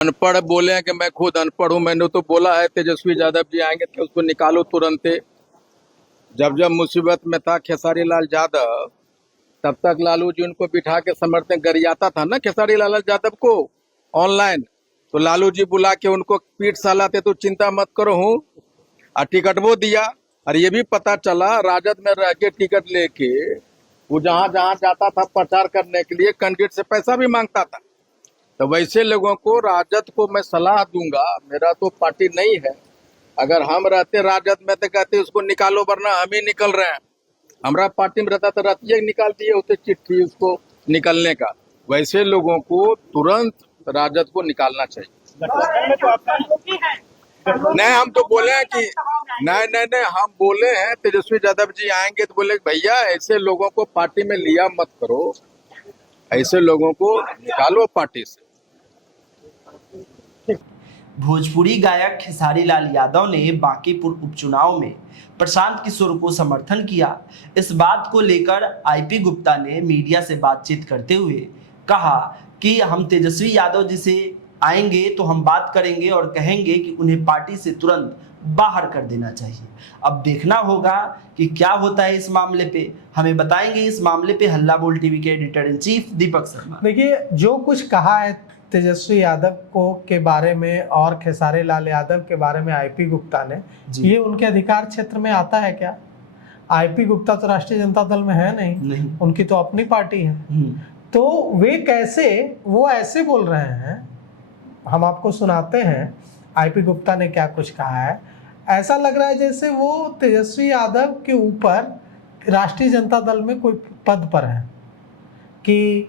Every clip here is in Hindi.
अनपढ़ बोले हैं कि मैं खुद अनपढ़ हूं। मैंने तो बोला है तेजस्वी यादव जी आएंगे तो उसको निकालो तुरंत। जब जब मुसीबत में था खेसारी लाल यादव, तब तक लालू जी उनको बिठा के समर्थन गरियाता था ना खेसारी लाल यादव को ऑनलाइन। तो लालू जी बुला के उनको पीठ सालाते तो चिंता मत करो हूँ, और टिकट वो दिया। और ये भी पता चला राजद में रह के टिकट लेके वो जहां जहां जाता था प्रचार करने के लिए कैंडिडेट से पैसा भी मांगता था। तो वैसे लोगों को राजद को मैं सलाह दूंगा, मेरा तो पार्टी नहीं है, अगर हम रहते राजद में तो कहते उसको निकालो, वरना हम ही निकल रहे हैं। हमारा पार्टी में रहता तो रतिया निकाल दिए होते चिट्ठी उसको निकलने का। वैसे लोगों को तुरंत राजद को निकालना चाहिए। नहीं, हम तो बोले हैं कि नहीं, हम बोले हैं तेजस्वी यादव जी आएंगे तो बोले भैया ऐसे लोगों को पार्टी में लिया मत करो, ऐसे लोगों को निकालो पार्टी से। भोजपुरी गायक खेसारी लाल यादव ने बांकीपुर उपचुनाव में प्रशांत किशोर को समर्थन किया। इस बात को लेकर आईपी गुप्ता ने मीडिया से बातचीत करते हुए कहा कि हम तेजस्वी यादव जी से आएंगे तो हम बात करेंगे और कहेंगे कि उन्हें पार्टी से तुरंत बाहर कर देना चाहिए। अब देखना होगा कि क्या होता है इस मामले पे। हमें बताएंगे इस मामले पे हल्ला बोल टीवी के editor in chief Deepak Sharma. देखिए, जो कुछ कहा है तेजस्वी यादव को के बारे में और खेसारी लाल यादव के बारे में आईपी गुप्ता ने, ये उनके अधिकार क्षेत्र में आता है क्या? आईपी गुप्ता तो राष्ट्रीय जनता दल में है नहीं। उनकी तो अपनी पार्टी है। तो वे कैसे, वो ऐसे बोल रहे हैं, हम आपको सुनाते हैं आईपी गुप्ता ने क्या कुछ कहा है। ऐसा लग रहा है जैसे वो तेजस्वी यादव के ऊपर राष्ट्रीय जनता दल में कोई पद पर है कि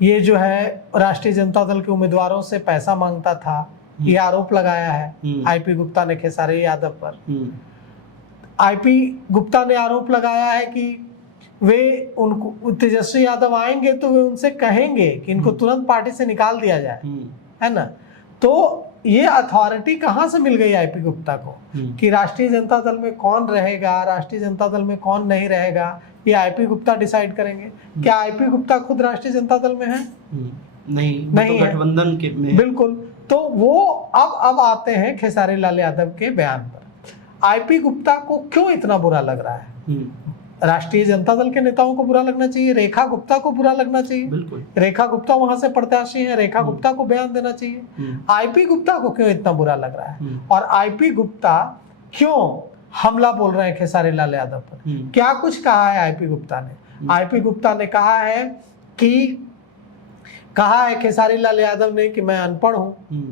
ये जो है राष्ट्रीय जनता दल के उम्मीदवारों से पैसा मांगता था। ये आरोप लगाया है आईपी गुप्ता ने खेसारी यादव पर। आईपी गुप्ता ने आरोप लगाया है कि वे उनको तेजस्वी यादव आएंगे तो वे उनसे कहेंगे कि इनको तुरंत पार्टी से निकाल दिया जाए, है ना। तो ये अथॉरिटी कहाँ से मिल गई आईपी गुप्ता को कि राष्ट्रीय जनता दल में कौन रहेगा, राष्ट्रीय जनता दल में कौन नहीं रहेगा, ये आईपी गुप्ता डिसाइड करेंगे। क्या आईपी गुप्ता खुद राष्ट्रीय जनता दल में है? नहीं तो गठबंधन के में। बिल्कुल। तो वो अब आते हैं खेसारी लाल यादव के बयान पर। आईपी गुप्ता को क्यों इतना बुरा लग रहा है? राष्ट्रीय जनता दल के नेताओं को बुरा लगना चाहिए, रेखा गुप्ता को बुरा लगना चाहिए। बिल्कुल। रेखा गुप्ता वहां से प्रत्याशी है, रेखा गुप्ता को बयान देना चाहिए। आईपी गुप्ता को क्यों इतना बुरा लग रहा है? और आईपी गुप्ता क्यों हमला बोल रहे हैं खेसारी लाल यादव पर? क्या कुछ कहा है आईपी गुप्ता ने? आईपी गुप्ता ने कहा है खेसारी लाल यादव ने कि मैं अनपढ़ हूं।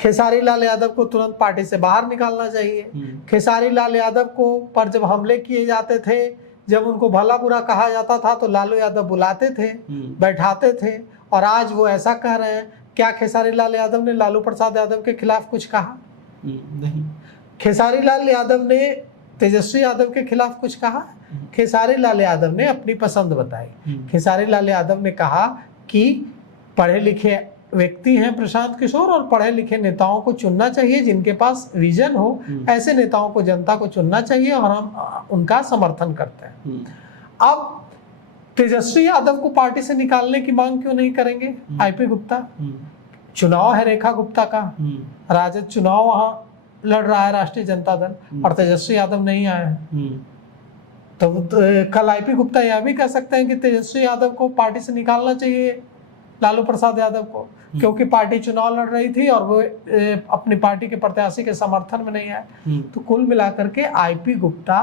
खेसारी लाल यादव को तुरंत पार्टी से बाहर निकालना चाहिए। खेसारी लाल यादव को पर जब हमले किए जाते थे, जब उनको भला बुरा कहा जाता था तो लालू यादव बुलाते थे, बैठाते थे, और आज वो ऐसा कह रहे हैं। क्या खेसारी लाल यादव ने लालू प्रसाद यादव के खिलाफ कुछ कहा? नहीं। खेसारी लाल यादव ने तेजस्वी यादव के खिलाफ कुछ कहा? खेसारी लाल यादव ने अपनी पसंद बताई। खेसारी लाल यादव ने कहा कि पढ़े लिखे व्यक्ति हैं प्रशांत किशोर, और पढ़े लिखे नेताओं को चुनना चाहिए जिनके पास विजन हो। ऐसे नेताओं को जनता को चुनना चाहिए और हम उनका समर्थन करते हैं। अब तेजस्वी यादव को पार्टी से निकालने की मांग क्यों नहीं करेंगे आईपी गुप्ता? चुनाव है रेखा गुप्ता का, राजद चुनाव वहां लड़ रहा है राष्ट्रीय जनता दल, और तेजस्वी यादव नहीं आए हैं। तो कल आईपी गुप्ता यह भी कह सकते हैं कि तेजस्वी यादव को पार्टी से निकालना चाहिए, लालू प्रसाद यादव को, क्योंकि पार्टी चुनाव लड़ रही थी और वो अपनी पार्टी के प्रत्याशी के समर्थन में नहीं आए। तो कुल मिलाकर के आईपी गुप्ता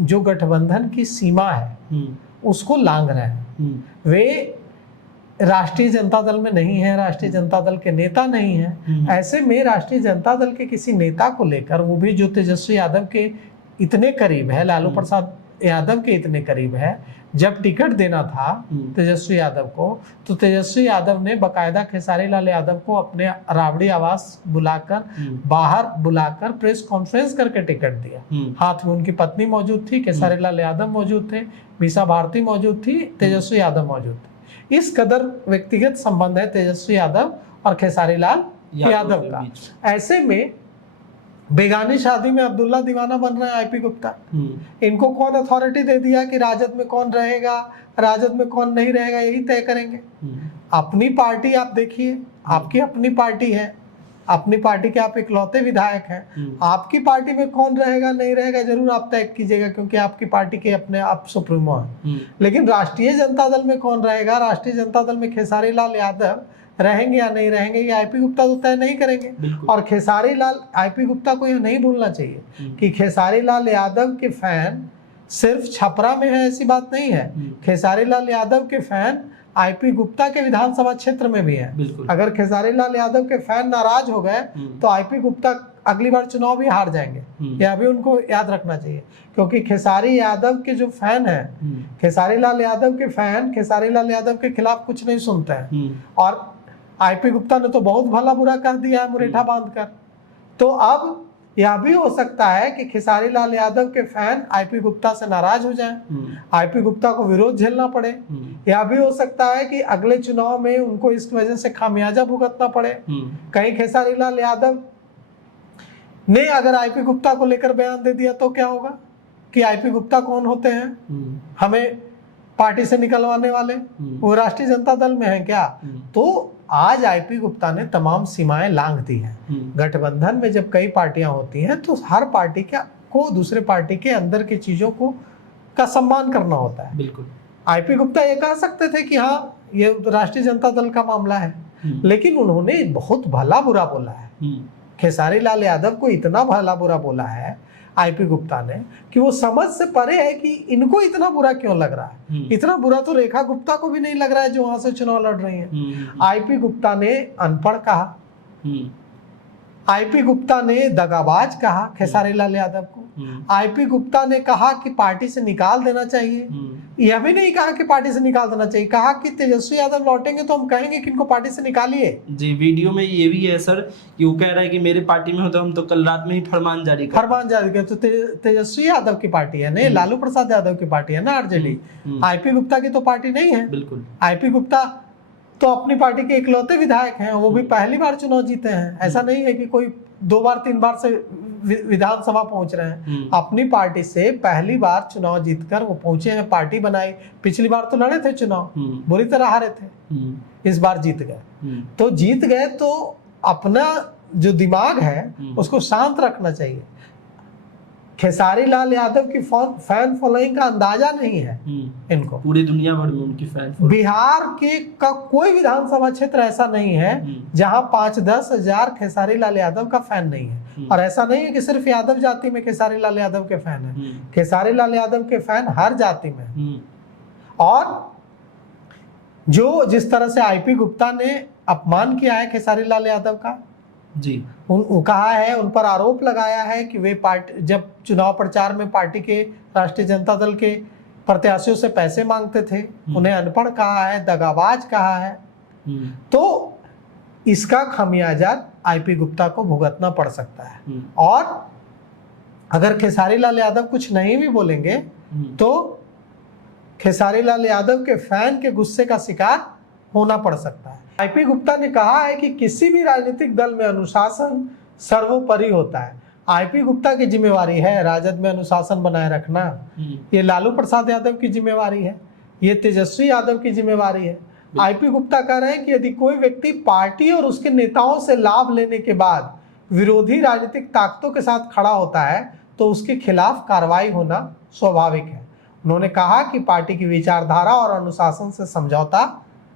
जो गठबंधन की सीमा है उसको लांघ रहे हैं। वे राष्ट्रीय जनता दल में नहीं है, राष्ट्रीय जनता दल के नेता नहीं है। ऐसे में राष्ट्रीय जनता दल के किसी नेता को लेकर, वो भी जो तेजस्वी यादव के इतने करीब है, लालू प्रसाद यादव के इतने करीब है, जब टिकट देना था तेजस्वी यादव को, तो तेजस्वी यादव ने बकायदा खेसारी लाल यादव को अपने राबड़ी आवास बुलाकर, बाहर बुलाकर प्रेस कॉन्फ्रेंस करके टिकट दिया। हाथ में उनकी पत्नी मौजूद थी, खेसारी लाल यादव मौजूद थे, मीसा भारती मौजूद थी, तेजस्वी यादव मौजूद थे। इस कदर व्यक्तिगत संबंध है तेजस्वी यादव और खेसारी लाल यादव का। ऐसे में बेगानी शादी में अब्दुल्ला दीवाना बन रहे हैं आईपी गुप्ता। इनको कौन अथॉरिटी दे दिया कि राजद में कौन रहेगा, राजद में कौन नहीं रहेगा, यही तय करेंगे। अपनी पार्टी आप देखिए, आपकी अपनी पार्टी है, अपनी पार्टी के आप इकलौते विधायक हैं, आपकी पार्टी में कौन रहेगा नहीं रहेगा जरूर आप तय कीजिएगा, क्योंकि आपकी पार्टी के अपने आप सुप्रीमो हैं। लेकिन राष्ट्रीय जनता दल में कौन रहेगा, राष्ट्रीय जनता दल में खेसारी लाल यादव रहेंगे या नहीं रहेंगे, ये आईपी गुप्ता तो तय नहीं करेंगे। और खेसारी लाल, आईपी गुप्ता को यह नहीं भूलना चाहिए कि खेसारी लाल यादव के फैन सिर्फ छपरा में है, ऐसी बात नहीं है। खेसारी लाल यादव के फैन आईपी गुप्ता के विधानसभा क्षेत्र में भी है। अगर खेसारी लाल यादव के फैन नाराज हो गए तो आईपी गुप्ता अगली बार चुनाव भी हार जाएंगे, यह भी उनको याद रखना चाहिए। क्योंकि खेसारी यादव के जो फैन है, खेसारी लाल यादव के फैन खेसारी लाल यादव के खिलाफ कुछ नहीं सुनते हैं। और आईपी गुप्ता ने तो बहुत भला बुरा कर दिया है मुरेठा बांधकर। तो अब यह भी हो सकता है कि खेसारी लाल यादव के फैन आईपी गुप्ता से नाराज हो जाएं, आईपी गुप्ता को विरोध झेलना पड़े। यह भी हो सकता है कि अगले चुनाव में उनको इस वजह से खामियाजा भुगतना पड़े। कहीं खेसारी लाल यादव ने अगर आईपी गुप्ता को लेकर बयान दे दिया तो क्या होगा कि आईपी गुप्ता कौन होते हैं हमें पार्टी से निकलवाने वाले, वो राष्ट्रीय जनता दल में है क्या? तो आज आईपी गुप्ता ने तमाम सीमाएं लांघ दी हैं। गठबंधन में जब कई पार्टियां होती हैं तो हर पार्टी को दूसरे पार्टी के अंदर की चीजों को का सम्मान करना होता है। बिल्कुल। आईपी गुप्ता ये कह सकते थे कि हाँ ये राष्ट्रीय जनता दल का मामला है, लेकिन उन्होंने बहुत भला बुरा बोला है। खेसारी लाल यादव को इतना भला बुरा बोला है आईपी गुप्ता ने कि वो समझ से परे है कि इनको इतना बुरा क्यों लग रहा है। इतना बुरा तो रेखा गुप्ता को भी नहीं लग रहा है जो वहां से चुनाव लड़ रही हैं। आईपी गुप्ता ने अनपढ़ कहा, आईपी गुप्ता ने दगाबाज कहा खेसारी लाल यादव को, आईपी गुप्ता ने कहा कि पार्टी से निकाल देना चाहिए। यह भी नहीं कहा कि पार्टी से निकाल देना चाहिए, कहा कि तेजस्वी यादव लौटेंगे तो हम कहेंगे कि इनको पार्टी से निकालिए। जी, वीडियो में ये भी है सर कि वो कह रहा है कि मेरे पार्टी में हो तो हम तो कल रात में ही फरमान जारी कर। तो तेजस्वी यादव की पार्टी है, नहीं लालू प्रसाद यादव की पार्टी है ना आरजेडी। आईपी गुप्ता की तो पार्टी नहीं है। बिल्कुल। आईपी गुप्ता तो अपनी पार्टी के इकलौते विधायक हैं, वो भी पहली बार चुनाव जीते हैं। ऐसा नहीं है कि कोई 2 बार 3 बार से विधानसभा पहुंच रहे हैं। अपनी पार्टी से पहली बार चुनाव जीतकर वो पहुंचे हैं, पार्टी बनाई। पिछली बार तो लड़े थे चुनाव, बुरी तरह हारे थे, इस बार जीत गए। तो जीत गए तो अपना जो दिमाग है उसको शांत रखना चाहिए। खेसारी लाल यादव की फैन फॉलोइंग का अंदाजा नहीं है इनको, पूरी दुनिया भर में उनकी फैन। बिहार के का कोई विधानसभा क्षेत्र ऐसा नहीं है जहां 5-10 हजार खेसारी लाल यादव का फैन नहीं है। और ऐसा नहीं है कि सिर्फ यादव जाति में खेसारी लाल यादव के फैन है, खेसारी लाल यादव के फैन हर जाति में। और जो जिस तरह से आईपी गुप्ता ने अपमान किया है खेसारी लाल यादव का, जी, कहा है, उन पर आरोप लगाया है कि वे पार्टी जब चुनाव प्रचार में पार्टी के राष्ट्रीय जनता दल के प्रत्याशियों से पैसे मांगते थे, उन्हें अनपढ़ कहा है, दगाबाज कहा है। तो इसका खमियाजा आईपी गुप्ता को भुगतना पड़ सकता है। और अगर खेसारी लाल यादव कुछ नहीं भी बोलेंगे तो खेसारी लाल यादव के फैन के गुस्से का शिकार होना पड़ सकता है। आईपी गुप्ता ने कहा है कि किसी भी राजनीतिक दल में अनुशासन सर्वोपरि होता है। आईपी गुप्ता की जिम्मेवारी है राजद में अनुशासन बनाए रखना, ये लालू प्रसाद यादव की जिम्मेवारी है, ये तेजस्वी यादव की जिम्मेवारी है। आईपी गुप्ता कह रहे हैं कि यदि कोई व्यक्ति पार्टी और उसके नेताओं से लाभ लेने के बाद विरोधी राजनीतिक ताकतों के साथ खड़ा होता है तो उसके खिलाफ कार्रवाई होना स्वाभाविक है। उन्होंने कहा कि पार्टी की विचारधारा और अनुशासन से समझौता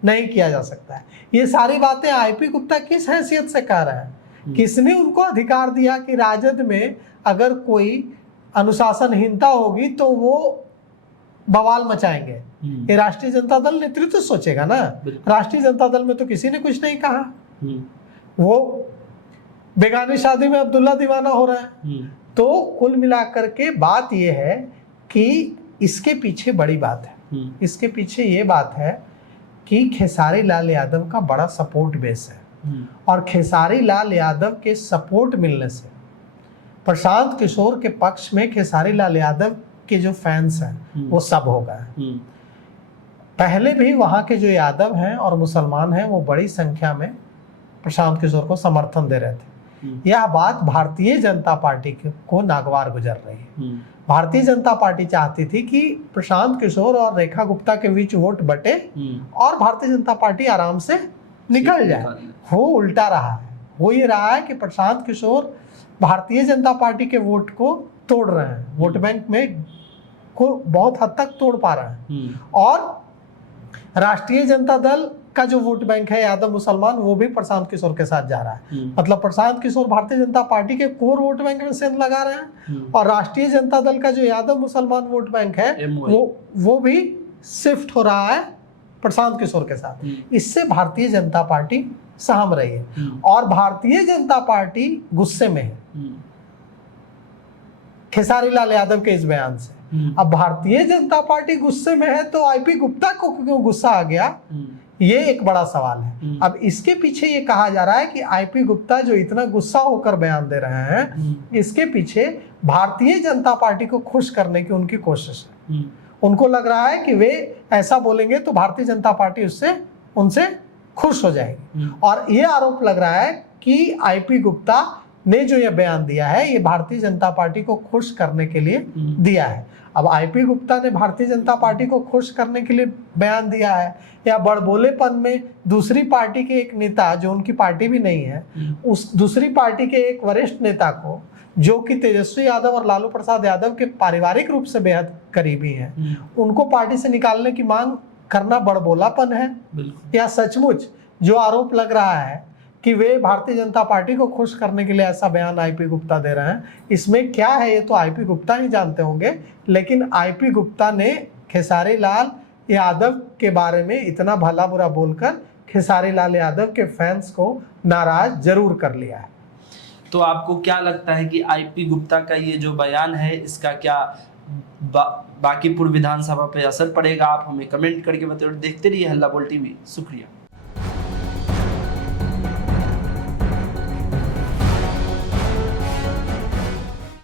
नहीं किया जा सकता है। ये सारी बातें आईपी गुप्ता किस हैसियत से कह रहे हैं? किसने उनको अधिकार दिया कि राजद में अगर कोई अनुशासनहीनता होगी तो वो बवाल मचाएंगे? ये राष्ट्रीय जनता दल नेतृत्व सोचेगा ना। राष्ट्रीय जनता दल में तो किसी ने कुछ नहीं कहा। वो बेगानी शादी में अब्दुल्ला दीवाना हो रहा है। तो कुल मिलाकर के बात यह है कि इसके पीछे बड़ी बात है। इसके पीछे ये बात है कि खेसारी लाल यादव का बड़ा सपोर्ट बेस है और खेसारी लाल यादव के सपोर्ट मिलने से प्रशांत किशोर के पक्ष में खेसारी लाल यादव के जो फैंस हैं वो सब हो गए। पहले भी वहां के जो यादव हैं और मुसलमान हैं वो बड़ी संख्या में प्रशांत किशोर को समर्थन दे रहे थे। यह बात भारतीय जनता पार्टी को नागवार गुजर रही है। भारतीय जनता पार्टी चाहती थी कि प्रशांत किशोर और रेखा गुप्ता के बीच वोट बटे और भारतीय जनता पार्टी आराम से निकल जाए। हो उल्टा रहा है, हो ये रहा है कि प्रशांत किशोर भारतीय जनता पार्टी के वोट को तोड़ रहे हैं, वोट बैंक में को बहुत हद तक तोड़ पा रहे हैं। और राष्ट्रीय जनता दल का जो वोट बैंक है यादव मुसलमान, वो भी प्रशांत किशोर के साथ जा रहा है। मतलब प्रशांत किशोर भारतीय जनता पार्टी के कोर वोट बैंक में सेंध लगा रहे हैं, और राष्ट्रीय जनता दल का जो यादव मुसलमान वोट बैंक है वो भी शिफ्ट हो रहा है प्रशांत किशोर के साथ। इससे भारतीय जनता पार्टी सहम रही है, और भारतीय जनता पार्टी गुस्से में है खेसारी लाल यादव के इस बयान से। अब भारतीय जनता पार्टी गुस्से में है तो आईपी गुप्ता को क्यों गुस्सा आ गया, ये एक बड़ा सवाल है। अब इसके पीछे ये कहा जा रहा है कि आईपी गुप्ता जो इतना गुस्सा होकर बयान दे रहे हैं, इसके पीछे भारतीय जनता पार्टी को खुश करने की उनकी कोशिश है। उनको लग रहा है कि वे ऐसा बोलेंगे तो भारतीय जनता पार्टी उनसे खुश हो जाएगी, और ये आरोप लग रहा है कि आईपी गुप्ता ने जो ये बयान दिया है ये भारतीय जनता पार्टी को खुश करने के लिए दिया है। अब आईपी गुप्ता ने भारतीय जनता पार्टी को खुश करने के लिए बयान दिया है, या बड़बोलेपन में दूसरी पार्टी के एक नेता, जो उनकी पार्टी भी नहीं है, उस दूसरी पार्टी के एक वरिष्ठ नेता को, जो कि तेजस्वी यादव और लालू प्रसाद यादव के पारिवारिक रूप से बेहद करीबी हैं, उनको पार्टी से निकालने की मांग करना बड़बोलापन है, या सचमुच जो आरोप लग रहा है कि वे भारतीय जनता पार्टी को खुश करने के लिए ऐसा बयान आईपी गुप्ता दे रहे हैं, इसमें क्या है ये तो आईपी गुप्ता ही जानते होंगे। लेकिन आईपी गुप्ता ने खेसारी लाल यादव के बारे में इतना भला बुरा बोलकर खेसारी लाल यादव के फैंस को नाराज जरूर कर लिया है। तो आपको क्या लगता है कि आईपी गुप्ता का ये जो बयान है, इसका क्या बांकीपुर विधानसभा पे असर पड़ेगा? आप हमें कमेंट करके बताइए। देखते रहिए हल्ला बोल टीवी। शुक्रिया।